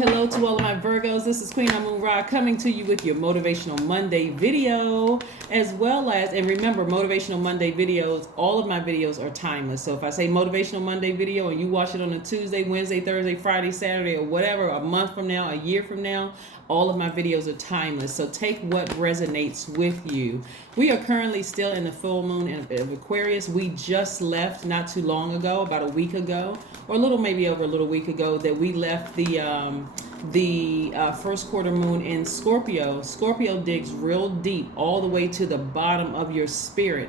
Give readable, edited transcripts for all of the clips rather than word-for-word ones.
Hello to all of my Virgos. This is Queen Amun-Ra coming to you with your Motivational Monday video, as well as, and remember, Motivational Monday videos, all of my videos are timeless. So if I say Motivational Monday video and you watch it on a Tuesday, Wednesday, Thursday, Friday, Saturday, or whatever, a month from now, a year from now, all of my videos are timeless. So take what resonates with you. We are currently still in the full moon of Aquarius. We just left not too long ago, about a week ago, or maybe over a little week ago, that we left the first quarter moon in Scorpio. Scorpio digs real deep, all the way to the bottom of your spirit.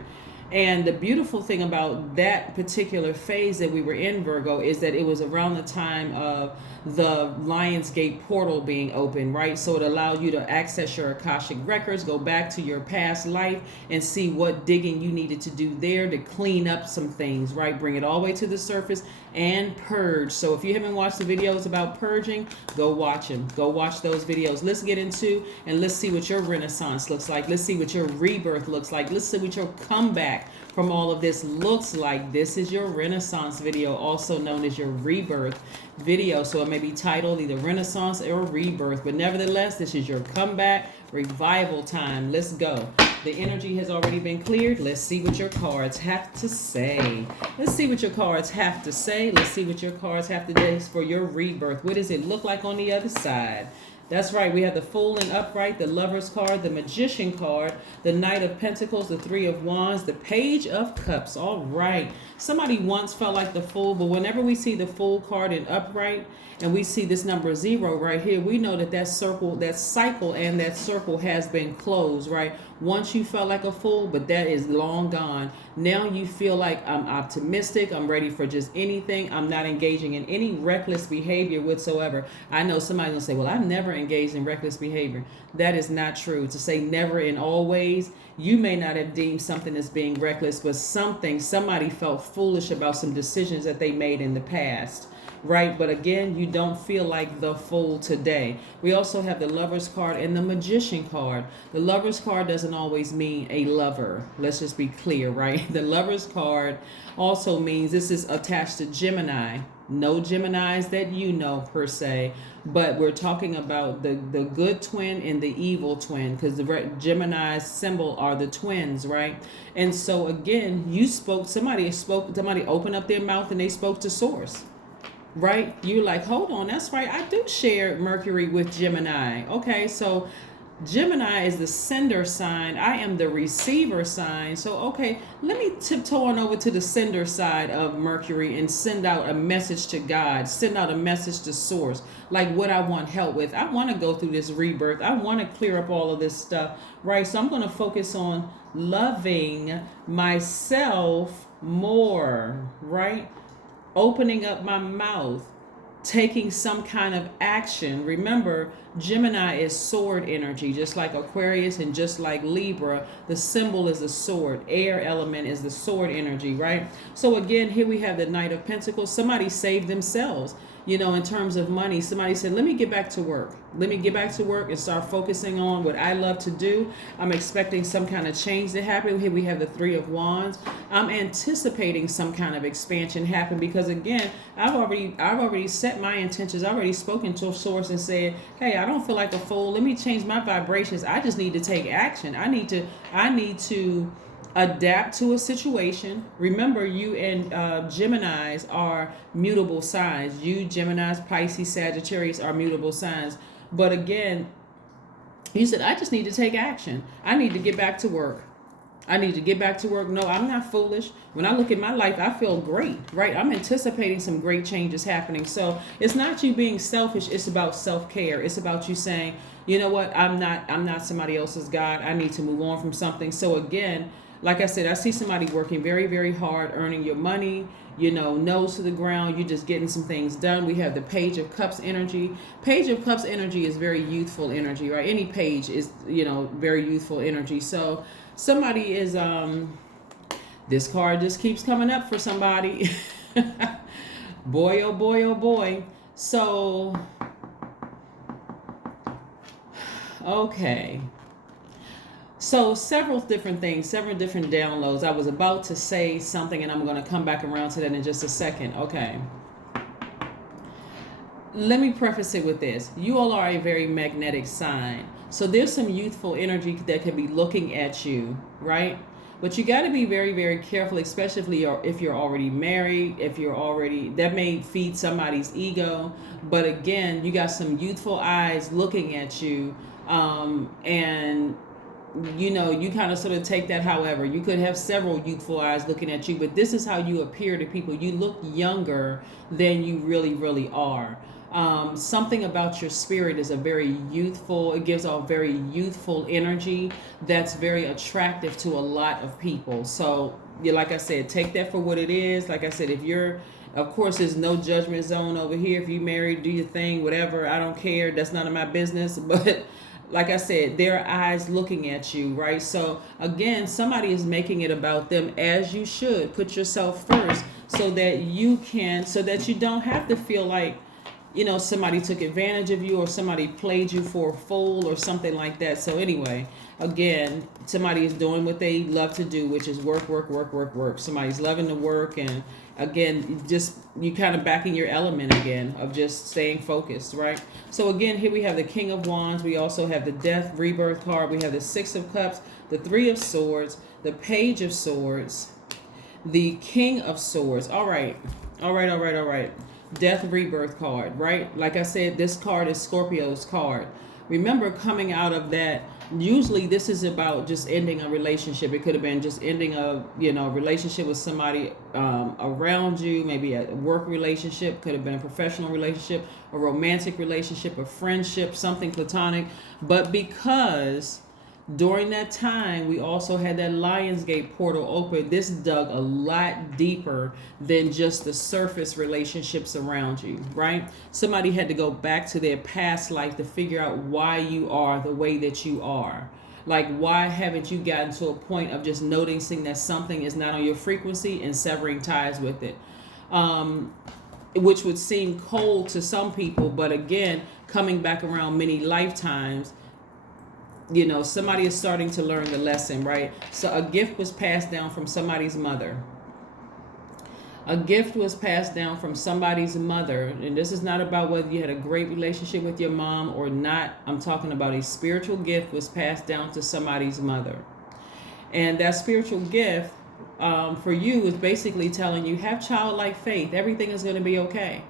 And the beautiful thing about that particular phase that we were in, Virgo, is that it was around the time of the Lionsgate portal being open, right? So it allowed you to access your Akashic records, go back to your past life and see what digging you needed to do there to clean up some things, right? Bring it all the way to the surface and purge. So if you haven't watched the videos about purging, go watch them. Go watch those videos. Let's get into and let's see what your renaissance looks like. Let's see what your rebirth looks like. Let's see what your comeback from all of this looks like. This is your renaissance video, also known as your rebirth video. So it may be titled either renaissance or rebirth, but nevertheless, this is your comeback revival time. Let's go. The energy has already been cleared. Let's see what your cards have to say. Let's see what your cards have to say. Let's see what your cards have to say for your rebirth. What does it look like on the other side? That's right. We have the Fool and Upright, the Lover's card, the Magician card, the Knight of Pentacles, the Three of Wands, the Page of Cups. All right. Somebody once felt like the Fool, but whenever we see the Fool card in Upright and we see this number 0 right here, we know that that circle, that cycle and that circle has been closed, right? Once you felt like a fool, but that is long gone. Now you feel like I'm optimistic. I'm ready for just anything. I'm not engaging in any reckless behavior whatsoever. I know somebody's gonna say, well, I've never engaged in reckless behavior. That is not true. To say never in all ways, you may not have deemed something as being reckless, but somebody felt foolish about some decisions that they made in the past. Right? But again, you don't feel like the fool today. We also have the Lover's card and the Magician card. The Lover's card doesn't always mean a lover. Let's just be clear, right? The Lover's card also means this is attached to Gemini. No Geminis that you know per se, but we're talking about the good twin and the evil twin, because the Gemini's symbol are the twins, right? And so again, somebody opened up their mouth and they spoke to source. Right? You're like, hold on, that's right. I do share Mercury with Gemini. Okay, so Gemini is the sender sign. I am the receiver sign. So, okay, let me tiptoe on over to the sender side of Mercury and send out a message to God, send out a message to source, like what I want help with. I want to go through this rebirth. I want to clear up all of this stuff, right? So I'm going to focus on loving myself more, right? Opening up my mouth, taking some kind of action. Remember, Gemini is sword energy, just like Aquarius and just like Libra. The symbol is a sword. Air element is the sword energy, right? So again, here we have the Knight of Pentacles. Somebody saved themselves. You know, in terms of money, somebody said, let me get back to work. Let me get back to work and start focusing on what I love to do. I'm expecting some kind of change to happen. Here we have the Three of Wands. I'm anticipating some kind of expansion happen because again, I've already set my intentions. I've already spoken to a source and said, hey, I don't feel like a fool. Let me change my vibrations. I just need to take action. I need to adapt to a situation. Remember, you and Geminis are mutable signs. You, Geminis, Pisces, Sagittarius are mutable signs. But again, you said, I just need to take action. I need to get back to work. I need to get back to work. No, I'm not foolish. When I look at my life, I feel great, right? I'm anticipating some great changes happening. So it's not you being selfish. It's about self-care. It's about you saying, you know what? I'm not somebody else's God. I need to move on from something. So again, like I said, I see somebody working very, very hard, earning your money, you know, nose to the ground. You're just getting some things done. We have the Page of Cups energy. Page of Cups energy is very youthful energy, right? Any page is, you know, very youthful energy. So somebody is, this card just keeps coming up for somebody. Boy, oh boy, oh boy. So, okay. So several different things, several different downloads. I was about to say something and I'm going to come back around to that in just a second. Okay. let me preface it with this. You all are a very magnetic sign. So there's some youthful energy that could be looking at you, right? But you got to be very, very careful, especially if you're already married, if you're already, that may feed somebody's ego. But again, you got some youthful eyes looking at you. And you kind of sort of take that. However, you could have several youthful eyes looking at you, but this is how you appear to people. You look younger than you really, really are. Something about your spirit is a very youthful, it gives off very youthful energy that's very attractive to a lot of people. So, like I said, take that for what it is. Like I said, if you're, of course, there's no judgment zone over here. If you married, do your thing, whatever. I don't care. That's none of my business. But like I said, there are eyes looking at you, right? So again, somebody is making it about them, as you should. Put yourself first so that you don't have to feel like, somebody took advantage of you or somebody played you for a fool or something like that. So anyway, again, somebody is doing what they love to do, which is work, work, work, work, work. Somebody's loving to work, and again, you kind of back in your element again of just staying focused, right? So again, here we have the King of Wands. We also have the Death Rebirth card. We have the Six of Cups, the Three of Swords, the Page of Swords, the King of Swords. All right. Death Rebirth card, right? Like I said, this card is Scorpio's card. Remember, coming out of that, usually this is about just ending a relationship. It could have been just ending a relationship with somebody around you, maybe a work relationship, could have been a professional relationship, a romantic relationship, a friendship, something platonic. But because during that time, we also had that Lionsgate portal open. This dug a lot deeper than just the surface relationships around you, right? Somebody had to go back to their past life to figure out why you are the way that you are. Like, why haven't you gotten to a point of just noticing that something is not on your frequency and severing ties with it? Which would seem cold to some people, but again, coming back around many lifetimes, somebody is starting to learn the lesson, right? So a gift was passed down from somebody's mother. A gift was passed down from somebody's mother. And this is not about whether you had a great relationship with your mom or not. I'm talking about a spiritual gift was passed down to somebody's mother. And that spiritual gift for you is basically telling you, have childlike faith. Everything is going to be okay.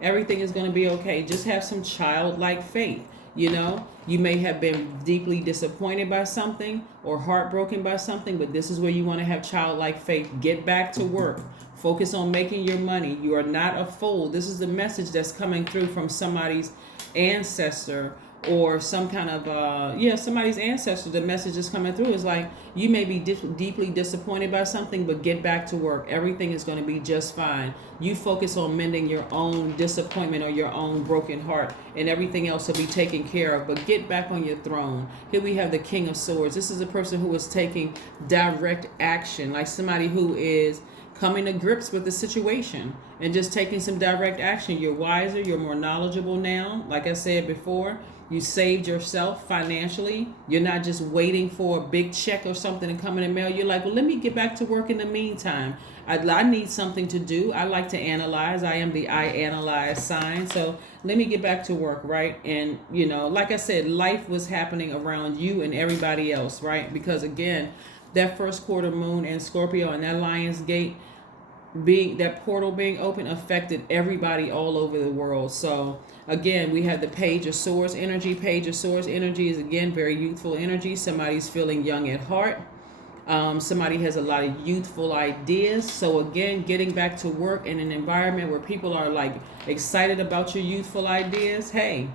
Everything is going to be okay. Just have some childlike faith. You may have been deeply disappointed by something or heartbroken by something, but this is where you want to have childlike faith. Get back to work. Focus on making your money. You are not a fool. This is the message that's coming through from somebody's ancestor or some kind of, somebody's ancestor. The message is coming through is like, you may be deeply disappointed by something, but get back to work. Everything is going to be just fine. You focus on mending your own disappointment or your own broken heart, and everything else will be taken care of. But get back on your throne. Here we have the King of Swords. This is a person who is taking direct action, like somebody who is coming to grips with the situation and just taking some direct action. You're wiser. You're more knowledgeable now. Like I said before, you saved yourself financially. You're not just waiting for a big check or something to come in the mail. You're like, well, let me get back to work in the meantime. I need something to do. I like to analyze. I am the I analyze sign. So let me get back to work, right? And, like I said, life was happening around you and everybody else, right? Because, again, that first quarter moon and Scorpio and that Lionsgate that portal being open affected everybody all over the world. So again, we have the Page of Swords energy. Page of Swords energy is, again, very youthful energy. Somebody's feeling young at heart. Somebody has a lot of youthful ideas. So again, getting back to work in an environment where people are like excited about your youthful ideas, hey,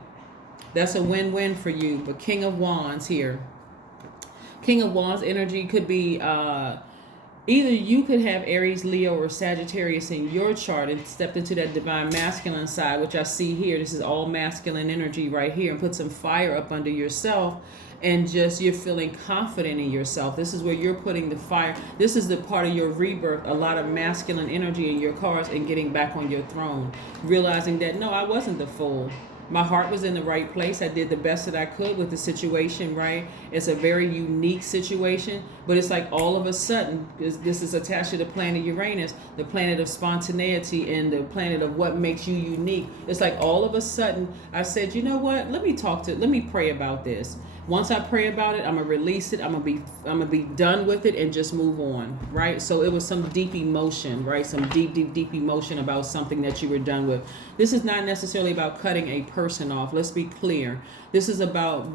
that's a win-win for you. But King of Wands here. King of Wands energy could be either you could have Aries, Leo, or Sagittarius in your chart and stepped into that divine masculine side, which I see here. This is all masculine energy right here, and put some fire up under yourself, and just you're feeling confident in yourself. This is where you're putting the fire. This is the part of your rebirth, a lot of masculine energy in your cards, and getting back on your throne, realizing that, no, I wasn't the fool. My heart was in the right place. I did the best that I could with the situation, right? It's a very unique situation, but it's like all of a sudden, this is attached to the planet Uranus, the planet of spontaneity and the planet of what makes you unique. It's like all of a sudden I said, you know what? Let me pray about this. Once I pray about it, I'm gonna release it. I'm gonna be done with it and just move on, right? So it was some deep emotion, right? Some deep emotion about something that you were done with. This is not necessarily about cutting a person off. Let's be clear. This is about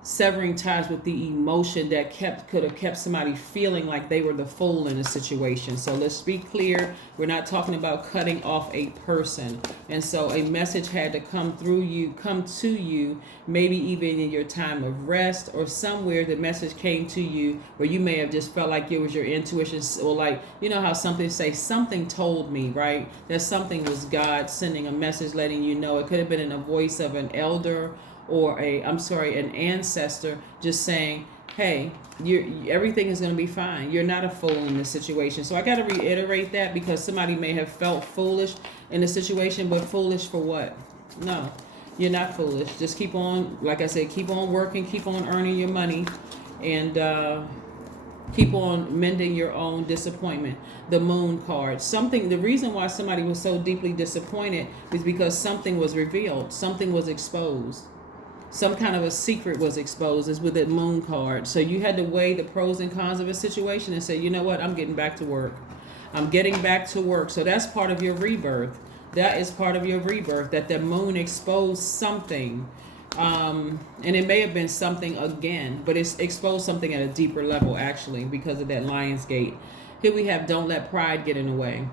severing ties with the emotion that could have kept somebody feeling like they were the fool in a situation. So let's be clear. We're not talking about cutting off a person. And so a message had to come to you, maybe even in your time of rest or somewhere. The message came to you where you may have just felt like it was your intuition, or like, you know how something told me, right? That something was God sending a message letting you know. It could have been in a voice of an elder or an ancestor just saying, hey, everything is going to be fine. You're not a fool in this situation. So I got to reiterate that, because somebody may have felt foolish in the situation, but foolish for what? No, you're not foolish. Just keep on, like I said, keep on working, keep on earning your money, and keep on mending your own disappointment. The Moon card. The reason why somebody was so deeply disappointed is because something was revealed. Something was exposed. Some kind of a secret was exposed, is with the Moon card. So you had to weigh the pros and cons of a situation and say, you know what, I'm getting back to work. I'm getting back to work. So that's part of your rebirth. That is part of your rebirth, that the moon exposed something. And it may have been something again, but it's exposed something at a deeper level, actually, because of that Lion's Gate. Here we have, don't let pride get in the way.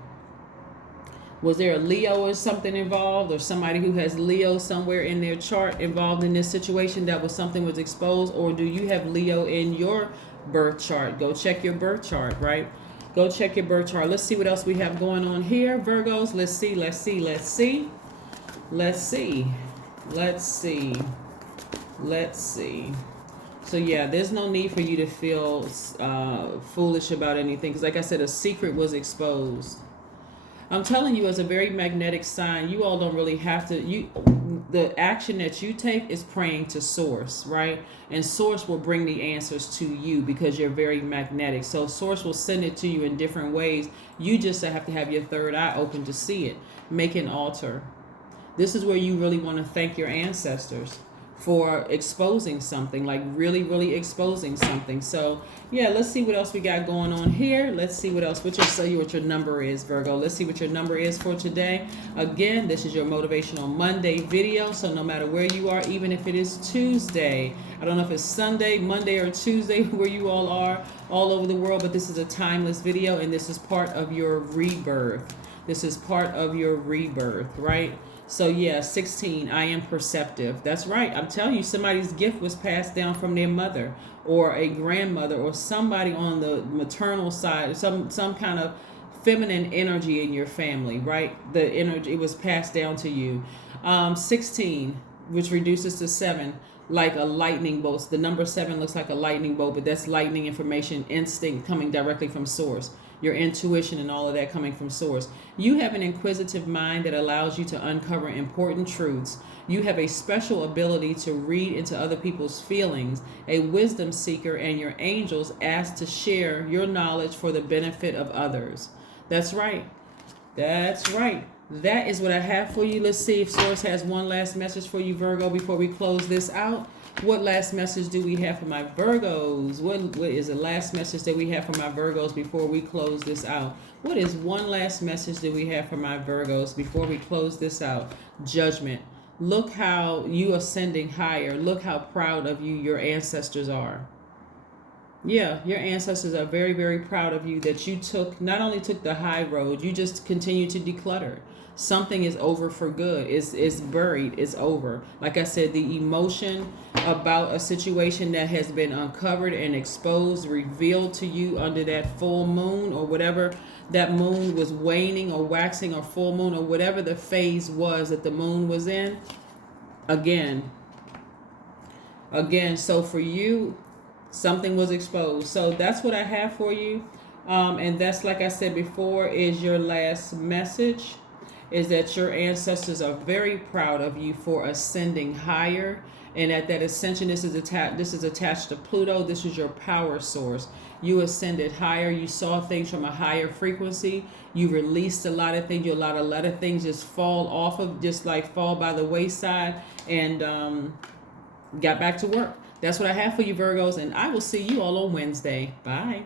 Was there a Leo or something involved, or somebody who has Leo somewhere in their chart involved in this situation that something was exposed? Or do you have Leo in your birth chart? Go check your birth chart, right? Go check your birth chart. Let's see what else we have going on here, Virgos. Let's see. So yeah, there's no need for you to feel foolish about anything, because like I said, a secret was exposed. I'm telling you, as a very magnetic sign, you all don't really have to. The action that you take is praying to Source, right? And Source will bring the answers to you, because you're very magnetic. So Source will send it to you in different ways. You just have to have your third eye open to see it. Make an altar. This is where you really want to thank your ancestors for exposing something, like really exposing something. So yeah, let's see what else we got going on here. Let's see what else. What your number is, Virgo. Let's see what your number is for today. Again, this is your Motivational Monday video. So no matter where you are, even if it is Tuesday, I don't know if it's Sunday, Monday, or Tuesday where you all are, all over the world, but this is a timeless video, and this is part of your rebirth. This is part of your rebirth, right? So yeah, 16, I am perceptive. That's right. I'm telling you, somebody's gift was passed down from their mother or a grandmother or somebody on the maternal side, some kind of feminine energy in your family, right? The energy, it was passed down to you. 16, which reduces to 7, like a lightning bolt. The number 7 looks like a lightning bolt, but that's lightning information, instinct coming directly from Source. Your intuition and all of that coming from Source. You have an inquisitive mind that allows you to uncover important truths. You have a special ability to read into other people's feelings, a wisdom seeker, and your angels ask to share your knowledge for the benefit of others. That's right. That's right. That is what I have for you. Let's see if Source has one last message for you, Virgo, before we close this out. What last message do we have for my Virgos? What is the last message that we have for my Virgos before we close this out? What is one last message that we have for my Virgos before we close this out? Judgment. Look how you are ascending higher. Look how proud of you your ancestors are. Yeah, your ancestors are very, very proud of you that you not only took the high road, you just continue to declutter. Something is over for good. It's buried. It's over. Like I said, the emotion about a situation that has been uncovered and exposed, revealed to you under that full moon, or whatever that moon was waning or waxing, or full moon, or whatever the phase was that the moon was in. Again. So for you, something was exposed. So that's what I have for you. And that's, like I said before, is your last message. is that your ancestors are very proud of you for ascending higher, and at that ascension, this is attached to Pluto. This is your power source. You ascended higher. You saw things from a higher frequency. You released a lot of things. You allowed a lot of things just fall off of, just like fall by the wayside, and got back to work. That's what I have for you, Virgos, and I will see you all on Wednesday. Bye.